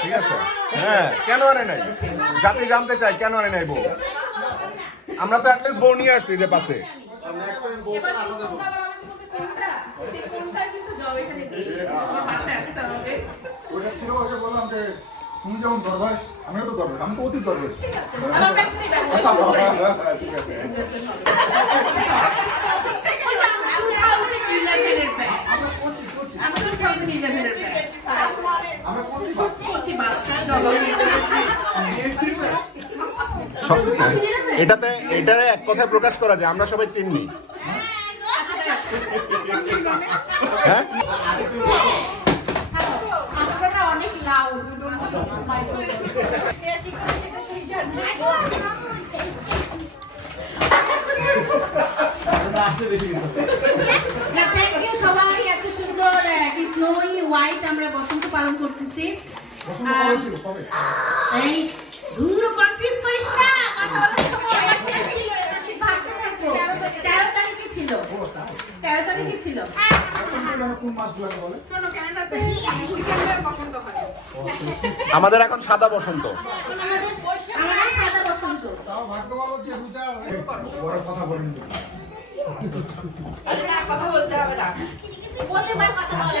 ঠিক আছে? হ্যাঁ কেন আনে নাই? জাতি জানতে চাই কেন আনে নাই বউ? আমরা তো অ্যাটলিস্ট বউ নিয়ে আসছি যে পাশে। ওটা ছিল ওকে বললাম যে তুমি যেমন দরবেশ আমিও তো দরবেশ আমি তো অতি দরবেশ। ঠিক আছে আমরা করছি এটাতে, এটারে এক কথায় প্রকাশ করা যায়, আমরা সবাই তিন্নি। হ্যাঁ? ইউ সবাই, এত সুন্দর স্নোই হোয়াইট আমরা বসন্ত পালন করতেছি। ছিল কবে এই দূর কনফিউজ করিস না কথা বলার সময় আসি। আসি আসি ভাবতে থাকব তেরো তারিখে ছিল। তেরো তারিখে আমাদের এখন সাদা বসন্ত। আমাদের আমাদের সাদা বসন্ত পূজা বড় কথা বলতে পার কথা বলে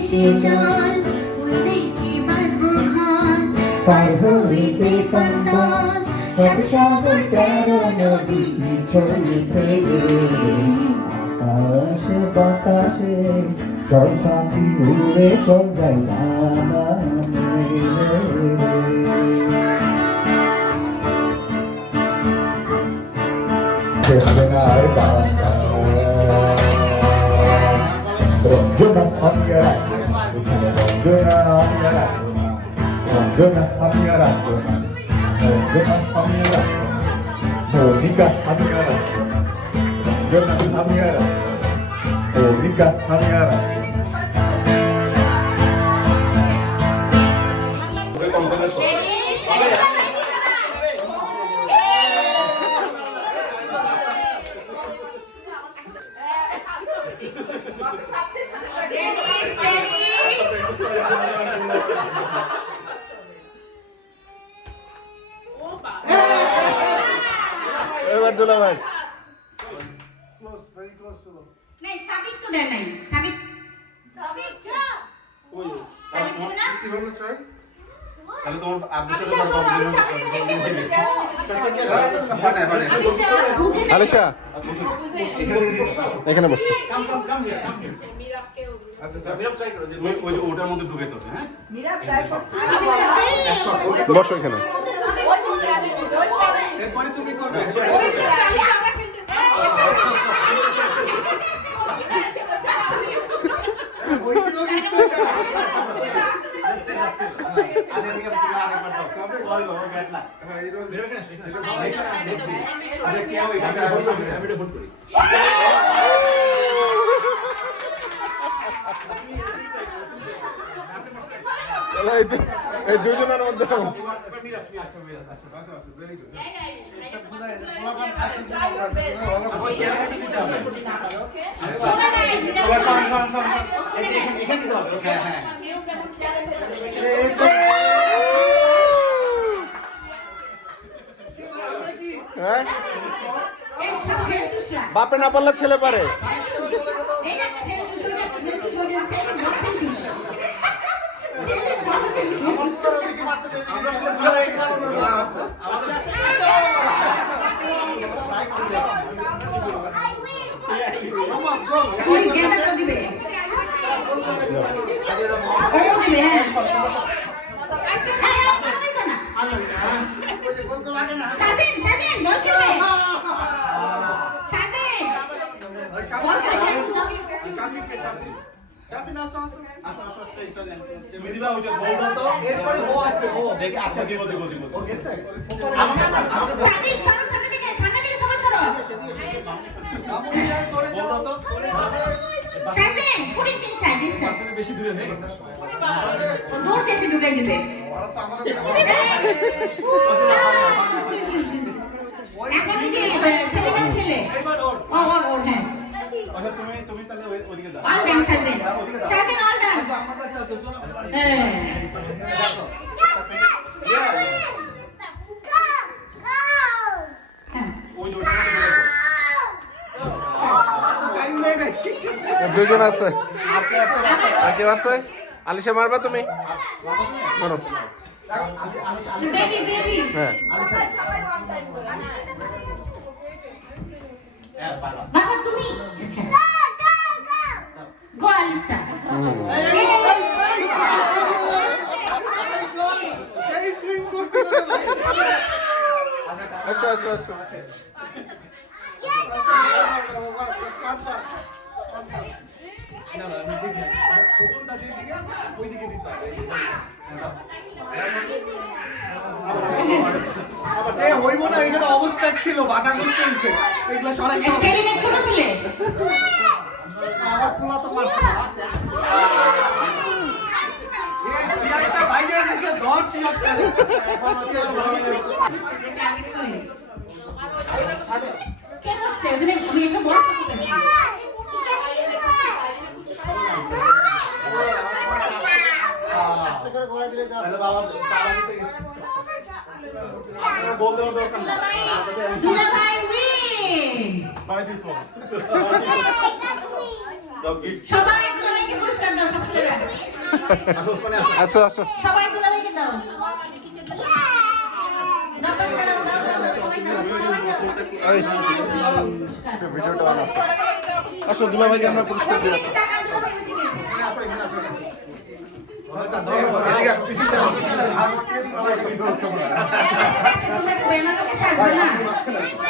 是真，我内是满不堪，百合一对半端，小的小的带着我的宇宙里飞离。আকাশে বাতাসে জল সাথী উড়ে চল যায় আমার দেখবে না আর বাংলা রঞ্জন আমি আর আসব না এখানে রঞ্জনা আমি আর আসব না রঞ্জনা আমি আর আসব না রঞ্জনা আমি আর আসব না মনিকা আমি আর আসব না রঞ্জনা আমি আর আসব না মনিকা আমি আর আসব না এবার দুলা ভাই নাই সাবিক তো দেয় নাই সাবিক সাবিক ছিল না? তাহলে তোমার আব্বুর আলিশা, শোনো, আলিশা, আমি খেতে বলতে চাই। আলিশা, বুঝে নে। আলিশা বুঝে। এখানে বসছো ওটার মধ্যে ঢুকে তো হ্যাঁ বসো এখানে আমরা খেলতেছি। আলিশা বলছে, আমি- এই দুজনের মধ্যে হ্যাঁ। বাপে না পারলে ছেলে পারে এই একটা ফেলটুস, ওই একটা ফেলটুস, ওটা ছেলে বড় ফেলটুস। ছেলে বড় ফেলটুস। ওই দিবে। ওও দিবে, আচ্ছা সরো, সামনে দিকে, সামনে দিকে সবাই সরো। বেশি দূরে হয়ে গেছে দূর দেশে ঢুকাই দিবে। এখন কি? ছেলে না ছেলে? ও ওর ওর হ্যাঁ। আচ্ছা তুমি তুমি তাহলে ওইদিকে যাও। অল ডান স্বাধীন স্বাধীন অল ডান হ্যাঁ। দুজন আছে। আর কেউ আছে? আলিশা মারবা তুমি? মারো। আসো হইব না এখানে অবস্থা ছিল বাধা করতে হয়েছে এগুলো সরাই ছোট ছেলে? বাইরে গেছে ধর চেয়ারটা। কে বসছে ওখানে ওই একটা বড় আছে গেছে না দাও গিফট সবাই দুলা ভাইকে পুরস্কার দাও সব ছেলেরা আসো ওসমানে আসো আসো আসো সবাই দুলা ভাইকে দাও দাও, দাও, দাও, দাও, দাও, দাও, সবাই দাও, সবাই আসো দুলা ভাইকে আমরা পুরস্কার দিয়ে আসো টাকা দুলা ভাইকে দিবে। তোমরা তো বেনারকে ছাড়বে না